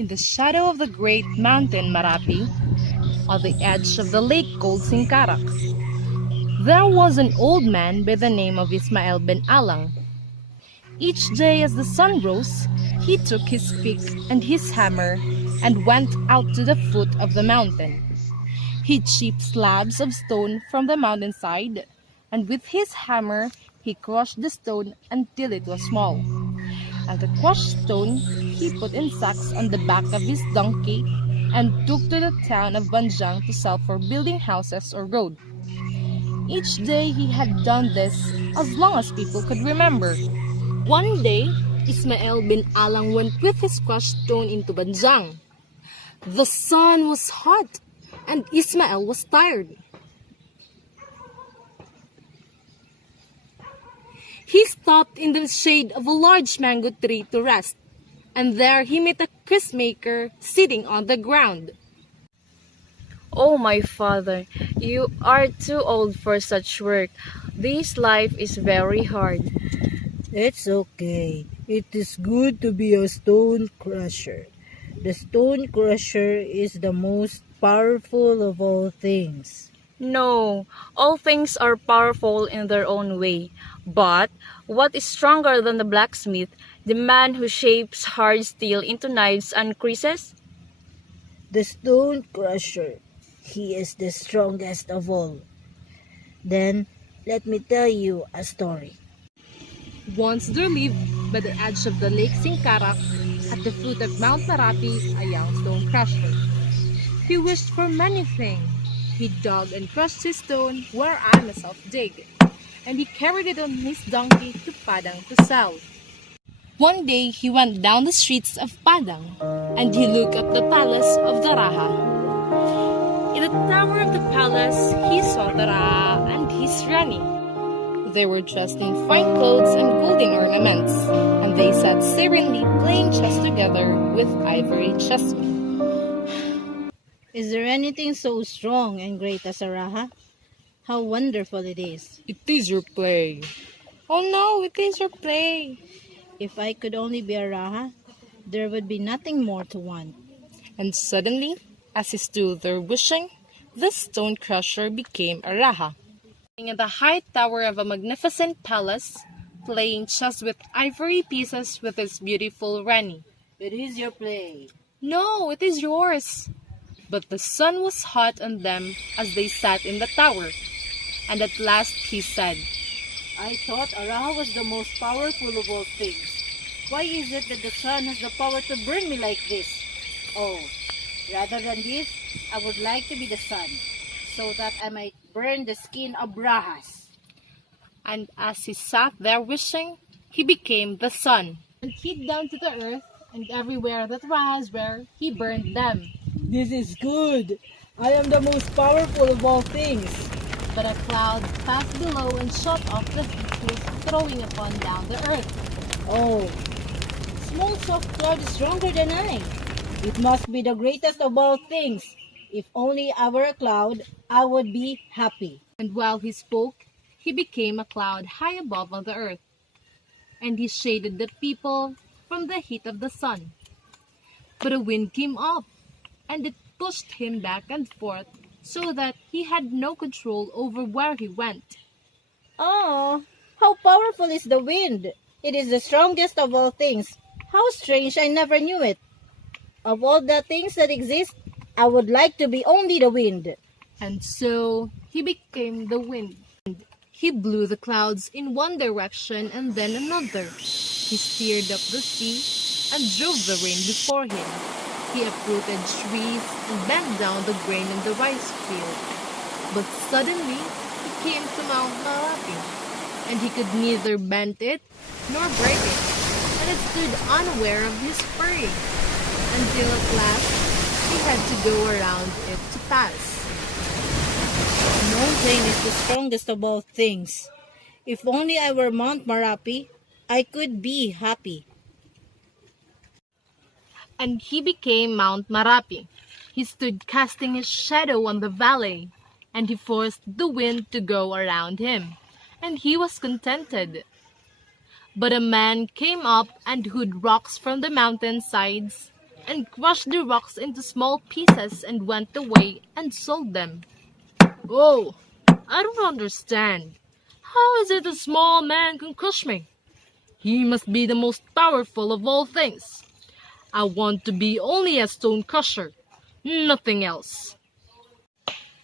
In the shadow of the great mountain Marapi, on the edge of the lake called Singkarak, there was an old man by the name of Ismael ben Alang. Each day as the sun rose, he took his pick and his hammer and went out to the foot of the mountain. He chipped slabs of stone from the mountainside, and with his hammer he crushed the stone until it was small. And the crushed stone he put in sacks on the back of his donkey and took to the town of Badjang to sell for building houses or road. Each day he had done this as long as people could remember. One day, Ismael bin Alang went with his crushed stone into Badjang. The sun was hot and Ismael was tired. He stopped in the shade of a large mango tree to rest, and there he met a maker sitting on the ground. Oh, my father, you are too old for such work. This life is very hard. It's okay. It is good to be a stone crusher. The stone crusher is the most powerful of all things. No, all things are powerful in their own way. But what is stronger than the blacksmith, the man who shapes hard steel into knives and creases? The stone crusher. He is the strongest of all. Then, let me tell you a story. Once there lived by the edge of the lake Singkarak, at the foot of Mount Marapi, a young stone crusher. He wished for many things. He dug and crushed his stone where I myself dig, and he carried it on his donkey to Padang to sell. One day he went down the streets of Padang, and he looked at the palace of the Raha. In the tower of the palace, he saw the Raha and his Rani. They were dressed in fine clothes and golden ornaments, and they sat serenely playing chess together with ivory chessmen. Is there anything so strong and great as a raha? How wonderful it is. It is your play. Oh no, it is your play. If I could only be a raha, there would be nothing more to want. And suddenly, as he stood there wishing, the stone crusher became a raha. In the high tower of a magnificent palace, playing chess with ivory pieces with his beautiful Rani. It is your play. No, it is yours. But the sun was hot on them as they sat in the tower. And at last he said, I thought a raha was the most powerful of all things. Why is it that the sun has the power to burn me like this? Oh, rather than this, I would like to be the sun, so that I might burn the skin of rahas. And as he sat there wishing, he became the sun, and hid down to the earth, and everywhere that rahas were, he burned them. This is good. I am the most powerful of all things. But a cloud passed below and shot off the heat he was throwing upon down the earth. Oh, small soft cloud is stronger than I. It must be the greatest of all things. If only I were a cloud, I would be happy. And while he spoke, he became a cloud high above on the earth, and he shaded the people from the heat of the sun. But a wind came up, and it pushed him back and forth, so that he had no control over where he went. Oh, how powerful is the wind! It is the strongest of all things. How strange, I never knew it. Of all the things that exist, I would like to be only the wind. And so he became the wind. He blew the clouds in one direction and then another. He steered up the sea and drove the rain before him. He uprooted trees and bent down the grain in the rice field. But suddenly he came to Mount Marapi, and he could neither bend it nor break it, and it stood unaware of his spring, until at last he had to go around it to pass. Mountain is the strongest of all things. If only I were Mount Marapi, I could be happy. And he became Mount Marapi. He stood casting his shadow on the valley, and he forced the wind to go around him, and he was contented. But a man came up and hewed rocks from the mountain sides and crushed the rocks into small pieces and went away and sold them. Oh, I don't understand. How is it a small man can crush me? He must be the most powerful of all things. I want to be only a stone crusher, nothing else.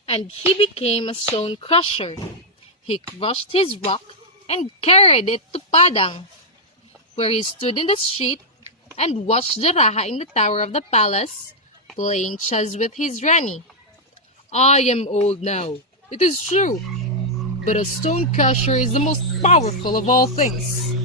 And he became a stone crusher. He crushed his rock and carried it to Padang, where he stood in the street and watched the Raha in the tower of the palace playing chess with his Rani. I am old now, it is true, but a stone crusher is the most powerful of all things.